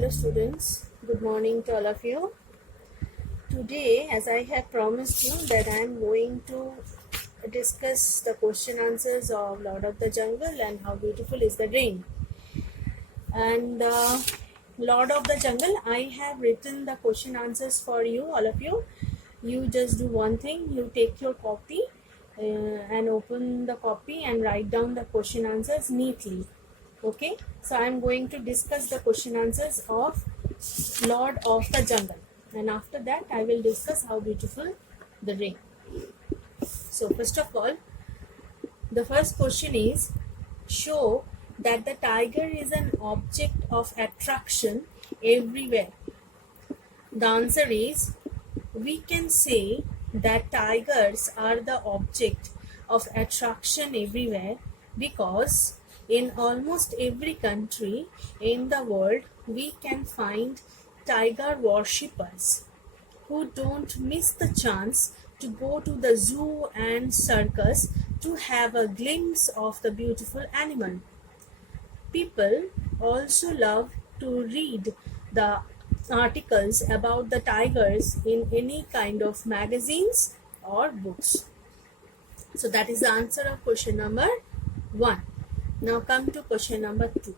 Hello students, good morning to all of you. Today, as I have promised you, that I am going to discuss the question answers of Lord of the Jungle and how beautiful is the rain. And Lord of the Jungle, I have written the question answers for you, all of you. You just do one thing, you take your copy and open the copy and write down the question answers neatly. Okay, so I am going to discuss the question answers of Lord of the Jungle, and after that I will discuss how beautiful the rain. So first of all, the first question is, show that the tiger is an object of attraction everywhere. The answer is, we can say that tigers are the object of attraction everywhere because in almost every country in the world we can find tiger worshippers who don't miss the chance to go to the zoo and circus to have a glimpse of the beautiful animal. People also love to read the articles about the tigers in any kind of magazines or books. So that is the answer of question number 1. Now come to question number 2.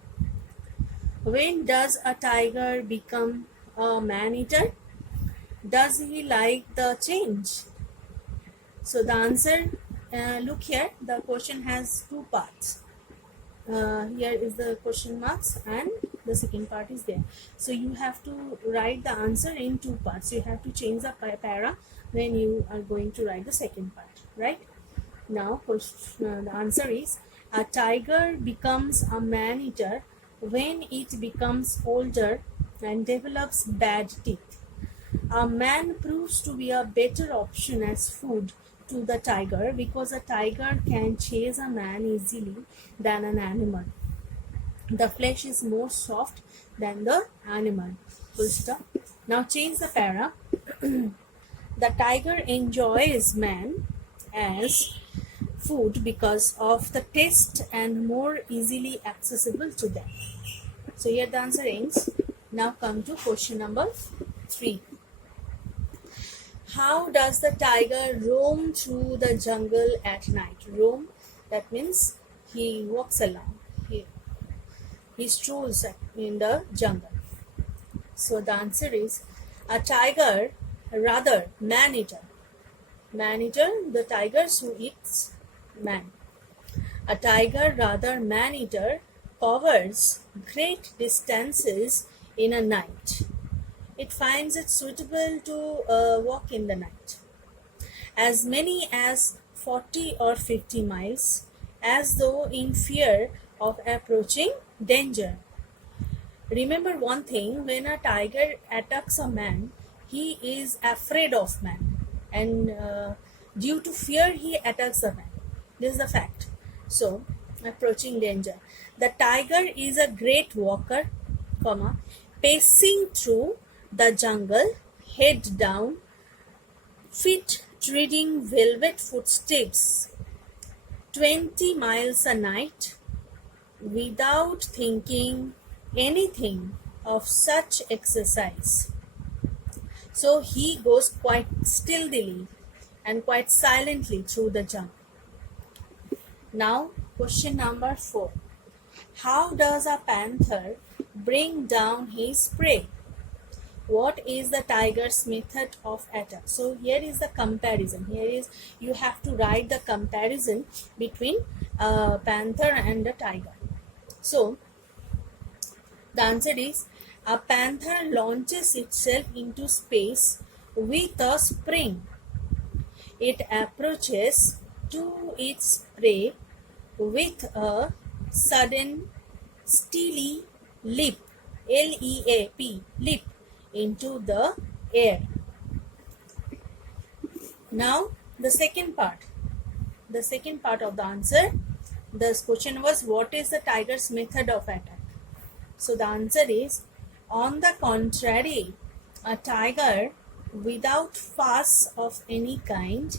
When does a tiger become a man-eater? Does he like the change? So the answer, look here, the question has two parts. Here is the question marks and the second part is there. So you have to write the answer in two parts. You have to change the para when you are going to write the second part, right? Now the answer is, a tiger becomes a man-eater when it becomes older and develops bad teeth. A man proves to be a better option as food to the tiger because a tiger can chase a man easily than an animal. The flesh is more soft than the animal. Full stop. Now change the para. The tiger enjoys man as food because of the taste and more easily accessible to them. So here the answer ends. Now come to question number 3. How does the tiger roam through the jungle at night? Roam, that means he walks along. He strolls in the jungle. So the answer is, a tiger, rather man-eater. Man-eater, the tigers who eats man. A tiger, rather man-eater, covers great distances in a night. It finds it suitable to walk in the night, as many as 40 or 50 miles, as though in fear of approaching danger. Remember one thing, when a tiger attacks a man, he is afraid of man, and due to fear he attacks the man. This is the fact. So, approaching danger. The tiger is a great walker, pacing through the jungle, head down, feet treading velvet footsteps, 20 miles a night, without thinking anything of such exercise. So he goes quite stealthily and quite silently through the jungle. Now question number 4. How does a panther bring down his prey? What is the tiger's method of attack? So here is the comparison. Here is, you have to write the comparison between a panther and a tiger. So the answer is, a panther launches itself into space with a spring. It approaches to its prey with a sudden steely leap, L-E-A-P, leap, into the air. Now the second part of the answer. The question was, what is the tiger's method of attack? So the answer is, on the contrary, a tiger without fuss of any kind,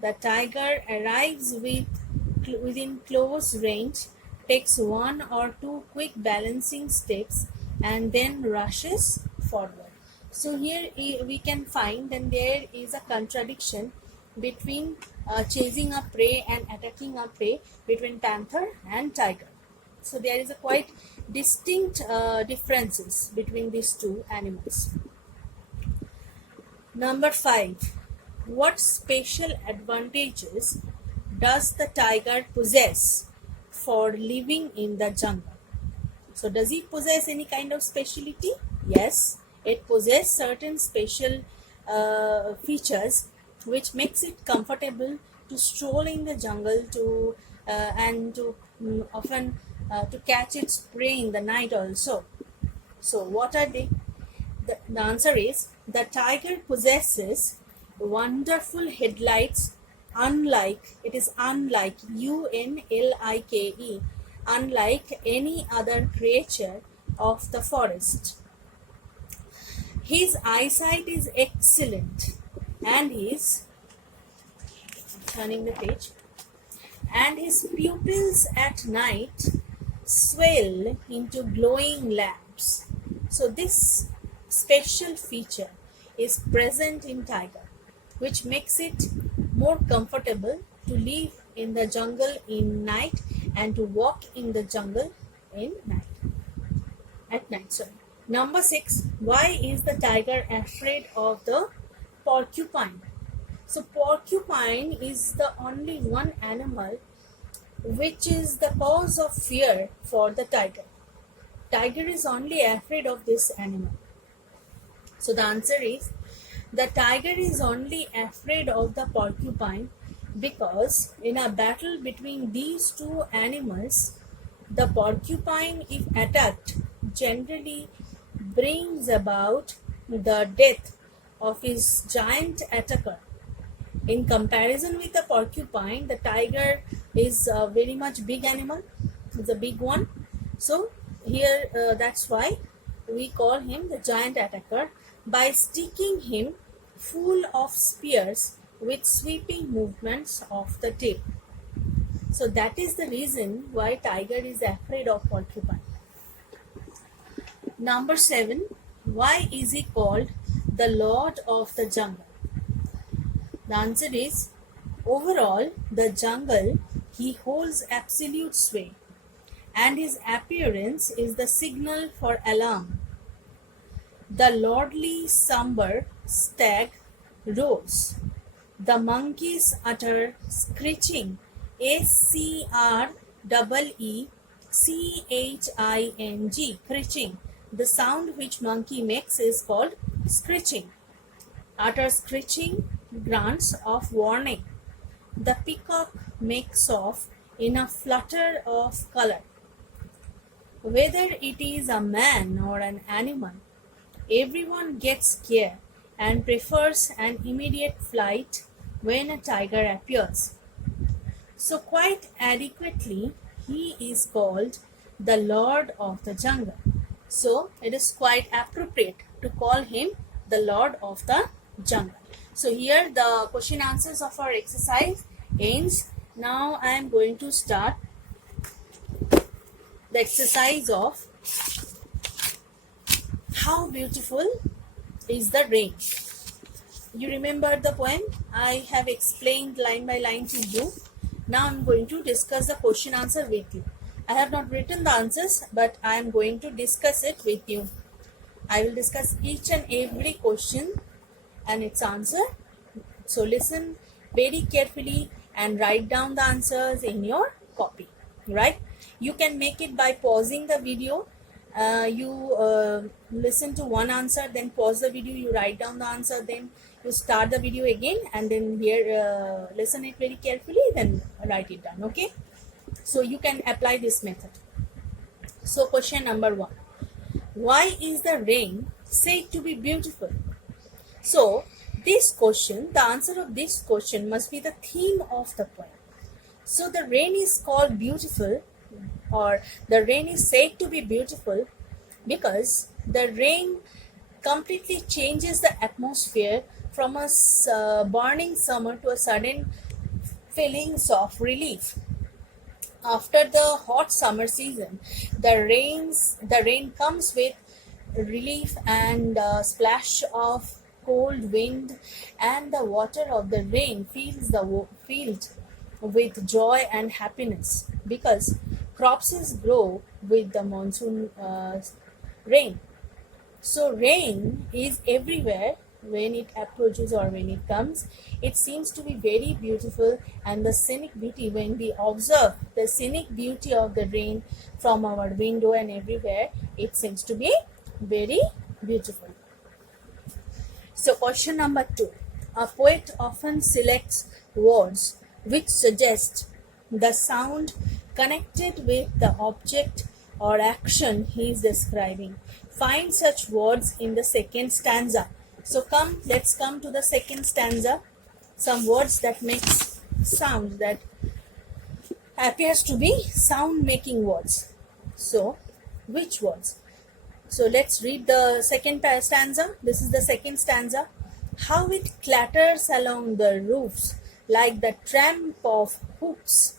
the tiger arrives within close range, takes one or two quick balancing steps, and then rushes forward. So here we can find that there is a contradiction between chasing a prey and attacking a prey between panther and tiger. So there is a quite distinct differences between these two animals. Number 5. What special advantages does the tiger possess for living in the jungle? So does it possess any kind of speciality? Yes, it possesses certain special features which makes it comfortable to stroll in the jungle and to often to catch its prey in the night also. So what are they? The answer is the tiger possesses wonderful headlights, unlike UNLIKE, unlike any other creature of the forest. His eyesight is excellent, and his turning the page, and his pupils at night swell into glowing lamps. So this special feature is present in tiger, which makes it more comfortable to live in the jungle in night and to walk in the jungle at night. Sorry. Number 6. Why is the tiger afraid of the porcupine? So porcupine is the only one animal which is the cause of fear for the tiger. Tiger is only afraid of this animal. So the answer is the tiger is only afraid of the porcupine because in a battle between these two animals, the porcupine, if attacked, generally brings about the death of his giant attacker. In comparison with the porcupine, the tiger is a very much big animal. It's a big one. So here that's why we call him the giant attacker, by sticking him full of spears with sweeping movements of the tail. So that is the reason why tiger is afraid of porcupine. Number 7. Why is he called the Lord of the Jungle? The answer is, overall, the jungle, he holds absolute sway, and his appearance is the signal for alarm. The lordly somber stag roars. The monkeys utter screeching, SCREECHING, screeching. The sound which monkey makes is called screeching. Utter screeching grunts of warning. The peacock makes off in a flutter of color. Whether it is a man or an animal, everyone gets scared and prefers an immediate flight when a tiger appears. So quite adequately, he is called the Lord of the Jungle. So it is quite appropriate to call him the Lord of the Jungle. So here the question answers of our exercise ends. Now I am going to start the exercise of how beautiful is the rain. You remember the poem? I have explained line by line to you. Now I am going to discuss the question answer with you. I have not written the answers, but I am going to discuss it with you. I will discuss each and every question and its answer. So listen very carefully and write down the answers in your copy. Right? You can make it by pausing the video. You listen to one answer, then pause the video, you write down the answer, then you start the video again, and then here listen it very carefully, then write it down. Okay? So you can apply this method. So question number 1. Why is the rain said to be beautiful? So this question, the answer of this question must be the theme of the poem. So the rain is called beautiful, or the rain is said to be beautiful because the rain completely changes the atmosphere from a burning summer to a sudden feelings of relief. After the hot summer season, the rain comes with relief and splash of cold wind and the water of the rain fills the field with joy and happiness, because crops grow with the monsoon rain. So rain is everywhere when it approaches or when it comes. It seems to be very beautiful, and the scenic beauty, when we observe the scenic beauty of the rain from our window and everywhere, it seems to be very beautiful. So question number 2. A poet often selects words which suggest the sound connected with the object or action he is describing. Find such words in the second stanza. So let's come to the second stanza. Some words that makes sound, that appears to be sound making words. So which words? So let's read the second stanza. This is the second stanza. How it clatters along the roofs like the tramp of hoofs.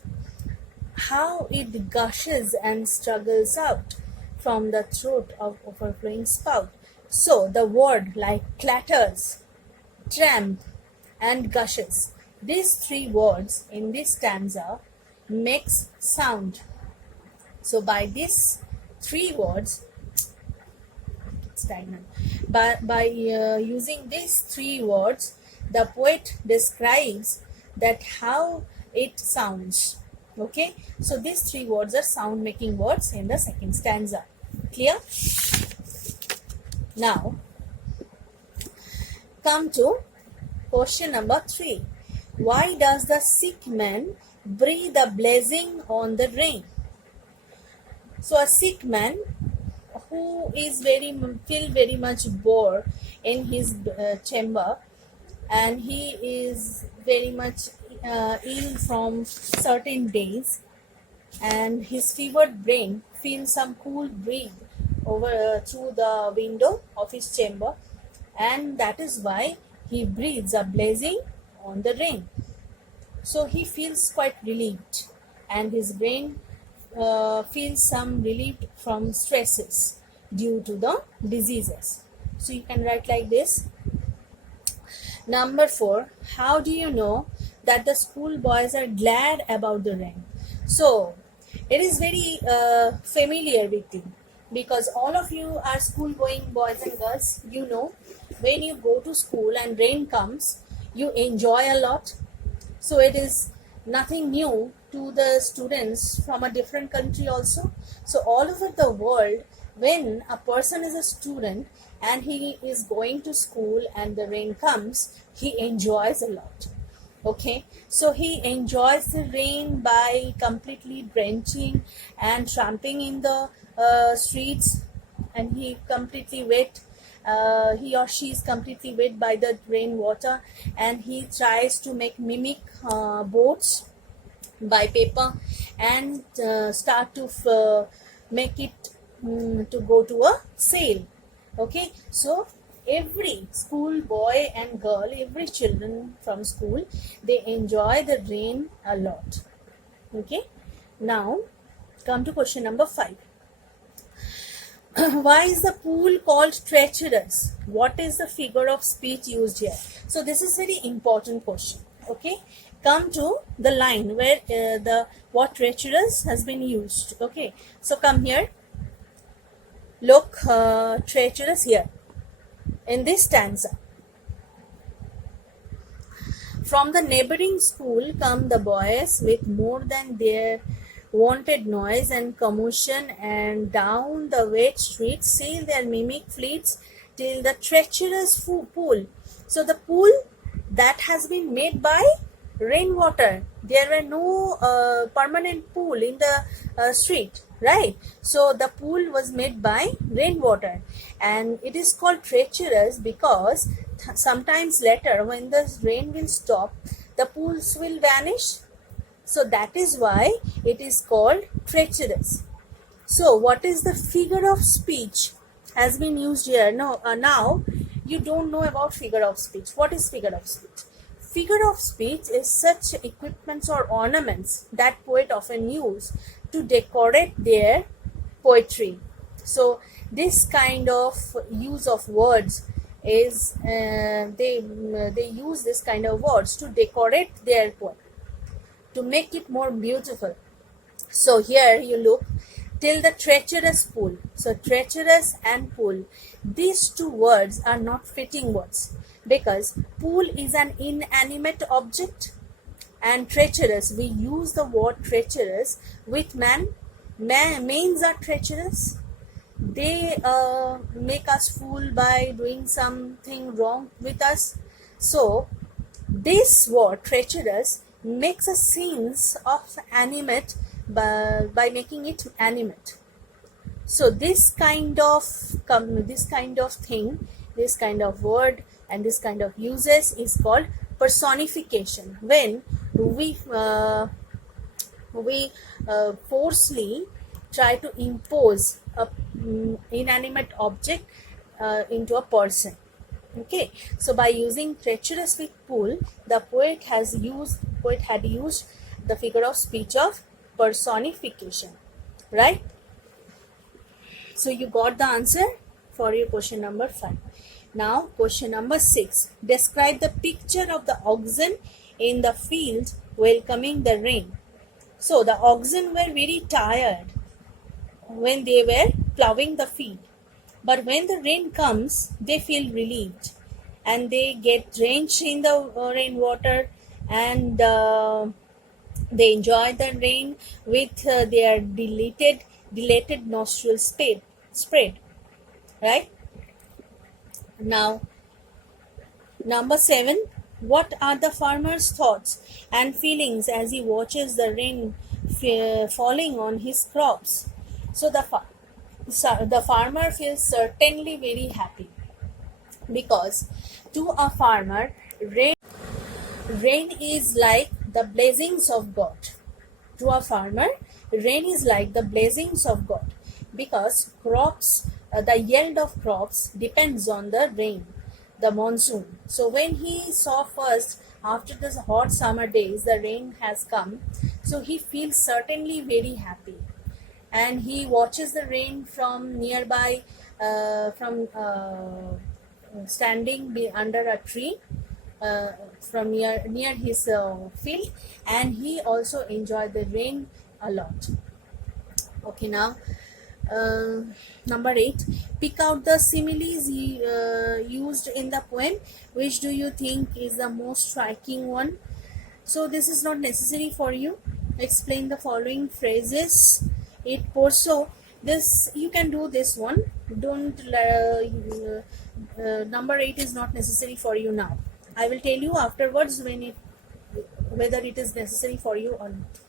How it gushes and struggles out from the throat of overflowing spout. So the word like clatters, tramp, and gushes. These three words in this stanza makes sound. So by these three words, stagnant. By using these three words, the poet describes that how it sounds. Okay, so these three words are sound making words in the second stanza. Clear? Now come to question number 3. Why does the sick man breathe a blessing on the rain? So a sick man who is feel very much bored in his chamber, and he is very much ill from certain days, and his fevered brain feels some cool breeze over through the window of his chamber, and that is why he breathes a blessing on the rain. So he feels quite relieved, and his brain feels some relief from stresses due to the diseases. So you can write like this. Number 4. How do you know that the school boys are glad about the rain? So it is very familiar with you, because all of you are school going boys and girls. You know, when you go to school and rain comes, you enjoy a lot. So it is nothing new to the students from a different country also. So all over the world, when a person is a student and he is going to school and the rain comes, he enjoys a lot. Okay, so he enjoys the rain by completely drenching and tramping in the streets, and he completely wet. He or she is completely wet by the rainwater, and he tries to mimic boats by paper and start to make it to go to a sail. Okay, so every school boy and girl, every children from school, they enjoy the rain a lot. Okay, now come to question number 5. Why is the pool called treacherous? What is the figure of speech used here? So this is very important question. Okay, come to the line where the word treacherous has been used. Okay, so come here. Look, treacherous here in this stanza. From the neighboring school come the boys with more than their wonted noise and commotion, and down the wet streets sail their mimic fleets till the treacherous pool. So the pool that has been made by rainwater. There were no permanent pool in the street, right? So the pool was made by rainwater, and it is called treacherous because sometimes later when the rain will stop, the pools will vanish. So that is why it is called treacherous. So what is the figure of speech has been used here? Now you don't know about figure of speech. What is figure of speech? Figure of speech is such equipments or ornaments that poets often use to decorate their poetry. So this kind of use of words is they use this kind of words to decorate their poem, to make it more beautiful. So here you look, till the treacherous pool. So treacherous and pool, these two words are not fitting words, because pool is an inanimate object, and treacherous, we use the word treacherous with mains are treacherous. They make us fool by doing something wrong with us. So this word treacherous makes a sense of animate by making it animate. So this kind of thing, this kind of word and this kind of uses is called personification. When we forcefully try to impose a inanimate object into a person. Okay, so by using treacherous with pool, the poet had used the figure of speech of personification, right? So you got the answer for your question number 5. Now question number 6. Describe the picture of the oxen in the field welcoming the rain. So the oxen were very tired when they were plowing the field. But when the rain comes, they feel relieved and they get drenched in the rainwater, and they enjoy the rain with their dilated nostrils spread. Right? Now, number 7. What are the farmer's thoughts and feelings as he watches the rain falling on his crops? So the farmer feels certainly very happy, because to a farmer, rain is like the blessings of God. To a farmer, rain is like the blessings of God, because the yield of crops depends on the rain, the monsoon. So when he saw first, after the hot summer days, the rain has come, so he feels certainly very happy, and he watches the rain from nearby, from standing under a tree, from near his field, and he also enjoyed the rain a lot. Okay, now number 8. Pick out the similes used in the poem. Which do you think is the most striking one? So this is not necessary for you. Explain the following phrases. So this you can do this one. Don't number 8 is not necessary for you now. I will tell you afterwards whether it is necessary for you or not.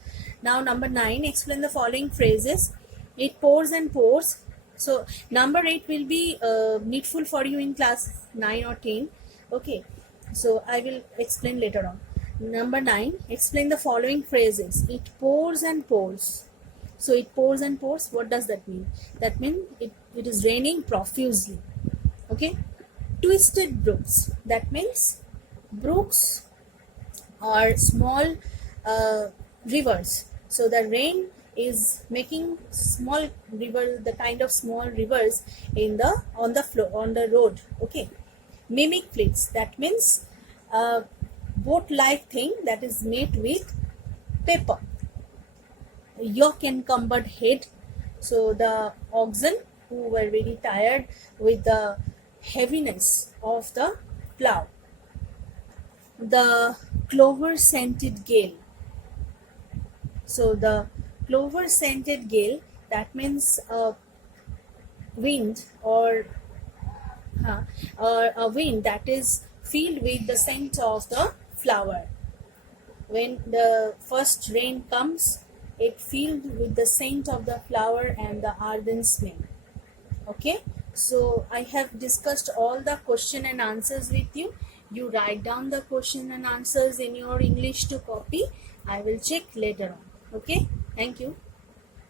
Now number 9. Explain the following phrases. It pours and pours. So number 8 will be needful for you in class 9 or 10. Okay, so I will explain later on. Number 9. Explain the following phrases. It pours and pours. So it pours and pours. What does that mean? That means it is raining profusely. Okay. Twisted brooks. That means brooks are small rivers. So the rain is making small river, the kind of small rivers on the road. Okay. Mimic fleets. That means boat-like thing that is made with paper. Yoke encumbered head. So the oxen who were very tired with the heaviness of the plow. The clover scented gale. So the clover scented gale, that means a wind or a wind that is filled with the scent of the flower. When the first rain comes, it filled with the scent of the flower and the ardent smell. Okay, so I have discussed all the question and answers with you. You write down the question and answers in your English to copy. I will check later on. Okay, thank you.